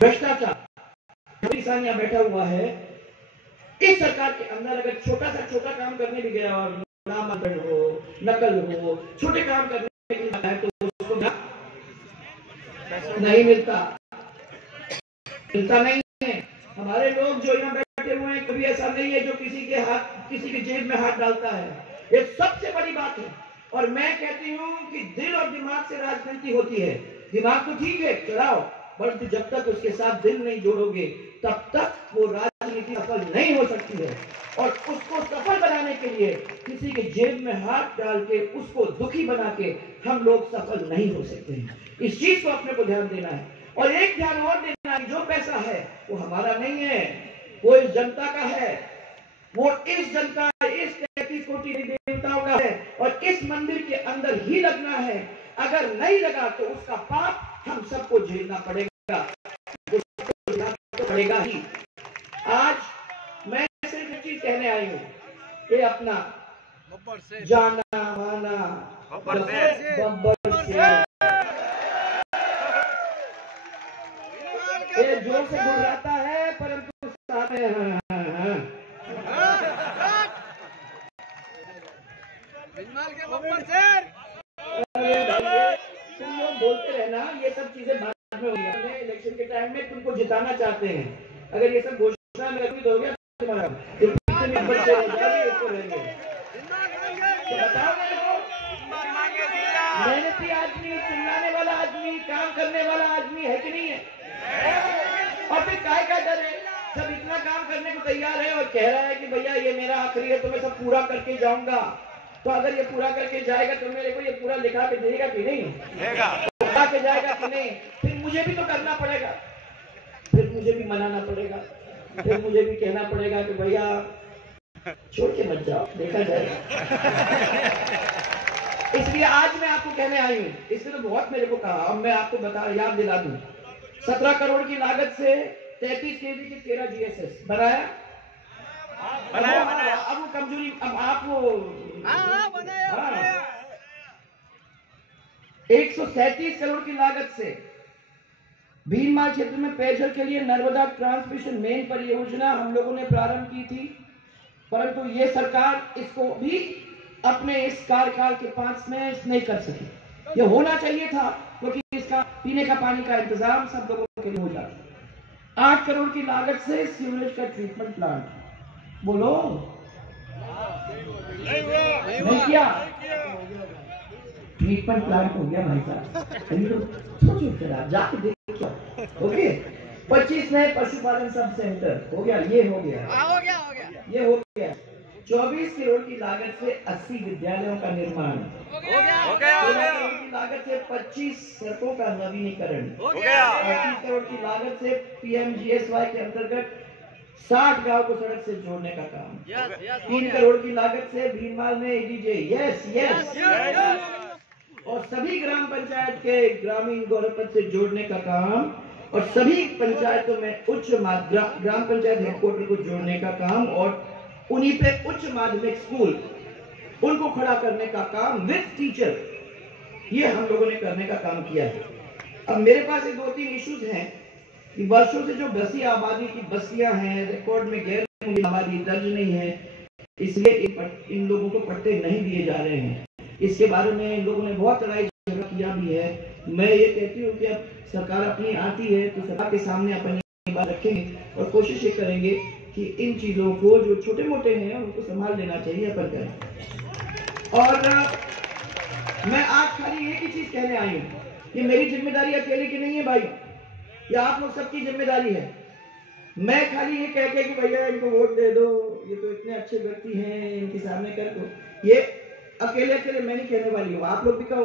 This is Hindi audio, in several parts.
भ्रष्टाचार किसान यहाँ बैठा हुआ है, इस सरकार के अंदर अगर छोटा काम करने भी गया और नामांकन हो, नकल हो, छोटे काम करने के लिए है तो उसको नहीं मिलता नहीं है। हमारे लोग जो यहाँ बैठे हुए हैं, कभी ऐसा नहीं है जो किसी के जेब में हाथ डालता है। ये सबसे बड़ी बात है। और मैं कहती हूँ कि दिल और दिमाग से राजनीति होती है। दिमाग तो ठीक है, चलाओ, परंतु जब तक उसके साथ दिल नहीं जोड़ोगे तब तक वो राजनीति सफल नहीं हो सकती है। और उसको सफल बनाने के लिए किसी के जेब में हाथ डाल के उसको दुखी बना के हम लोग सफल नहीं हो सकते हैं। इस चीज को अपने को ध्यान देना है। और एक ध्यान और देना है, जो पैसा है वो हमारा नहीं है, वो इस जनता का है। वो इस जनता, इस 33 कोटि देवताओं का है और इस मंदिर के अंदर ही लगना है। अगर नहीं लगा तो उसका पाप हम सबको झेलना पड़ेगा, उसको झेलना तो पड़ेगा ही। आज मैं सिर्फ एक चीज कहने आई हूँ, ये अपना जाना माना बब्बर से ये जोर से घुराता है, परंतु साथ में तुम लोग बोलते रहना, ये सब चीजें बाद में होंगी। इलेक्शन के टाइम में तुमको जिताना चाहते हैं। अगर ये सब घोषणा में हो गया तुम्हारा तो बताओ मेरे को, मेहनती आदमी, चिल्लाने वाला आदमी, काम करने वाला आदमी है कि नहीं है? और फिर काय का डर है? सब इतना काम करने को तैयार है और कह रहा है कि भैया ये मेरा आखिरी है तो मैं सब पूरा करके जाऊंगा। तो अगर ये पूरा करके जाएगा तो मेरे को ये पूरा लिखा के देगा कि नहीं? लिखा के जाएगा कि नहीं? फिर मुझे भी तो करना पड़ेगा, फिर मुझे भी मनाना पड़ेगा, फिर मुझे भी कहना पड़ेगा कि भैया छोड़ के मत जाओ, देखा जाएगा। इसलिए आज मैं आपको कहने आई हूँ, इसने तो बहुत मेरे को कहा, अब मैं आपको याद दिला दूं। 17 करोड़ की लागत से 33 केवी के 13 GSS बनाया। अब वो कमजोरी, अब आप वो 137 करोड़ की लागत से भीनमाल क्षेत्र में पेयजल के लिए नर्मदा ट्रांसमिशन मेन परियोजना हम लोगों ने प्रारंभ की थी, परंतु ये सरकार इसको भी अपने इस कार्यकाल के 5 में नहीं कर सकी। ये होना चाहिए था क्योंकि इसका पीने का पानी का इंतजाम सब लोगों के लिए हो जाता। 8 करोड़ की लागत से सीवरेज का ट्रीटमेंट प्लांट, बोलो नहीं किया? ट्रीटमेंट प्लांट हो गया भाई साहब, सोचो जरा, जाके देखो। ओके, 25 नए पशुपालन सब सेंटर हो गया, ये हो गया, ये हो गया। 24 करोड़ की लागत से 80 विद्यालयों का निर्माण हो गया। 16 करोड़ की लागत से 25 सड़कों का नवीनीकरण हो गया। 25 करोड़ की लागत से PMGSY के अंतर्गत 60 गांव को सड़क से जोड़ने का काम। 3 करोड़ की लागत से भीनमाल में ADJ, यस और सभी ग्राम पंचायत के ग्रामीण गौरव पथ से जोड़ने का काम और सभी पंचायतों में ग्राम पंचायत हेडक्वार्टर को जोड़ने का काम और उन्हीं पे उच्च माध्यमिक स्कूल उनको खड़ा करने का काम विद टीचर, ये हम लोगों ने करने का काम किया है। अब मेरे पास एक 2-3 इश्यूज हैं कि वर्षों से जो बसी आबादी की बस्तियां हैं, रिकॉर्ड में गैर आबादी दर्ज नहीं है, इसलिए इन लोगों को पट्टे नहीं दिए जा रहे हैं। इसके बारे में इन लोगों ने बहुत लड़ाई झगड़ा किया भी है। मैं ये कहती हूँ कि अब सरकार अपनी आती है तो सरकार के सामने अपनी बात रखेंगे और कोशिश ये करेंगे कि इन चीजों को जो छोटे मोटे हैं उनको संभाल लेना चाहिए अपन करें। और मैं आज खाली एक ही चीज कहने आई हूँ कि मेरी जिम्मेदारी अकेले की नहीं है भाई, या आप लोग सबकी जिम्मेदारी है। मैं खाली ये कह के कि भैया इनको वोट दे दो, ये तो इतने अच्छे व्यक्ति हैं, इनके सामने कर दो, ये अकेले मैं नहीं कहने वाली हूँ, आप लोग भी कहो।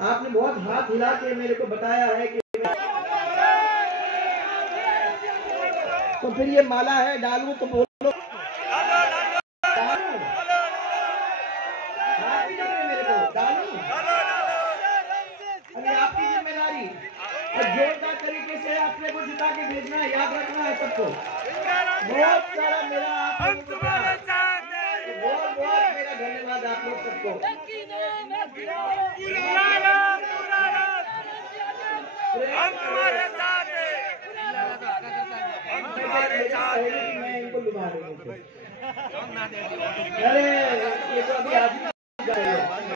आपने बहुत हाथ हिला के मेरे को बताया है कि तो फिर ये माला है, डालूं तो बोलो, मेरे को डालूं, अरे आपकी जिम्मेदारी और जोरदार तरीके से अपने को जिता के भेजना है, याद रखना है सबको। बहुत सारा मेरा आप लोगों को बहुत मेरा धन्यवाद आप लोग सबको। हम तुम्हारे साथ हैं। मैं इनको लुभा दूंगा। अरे ये तो अभी आज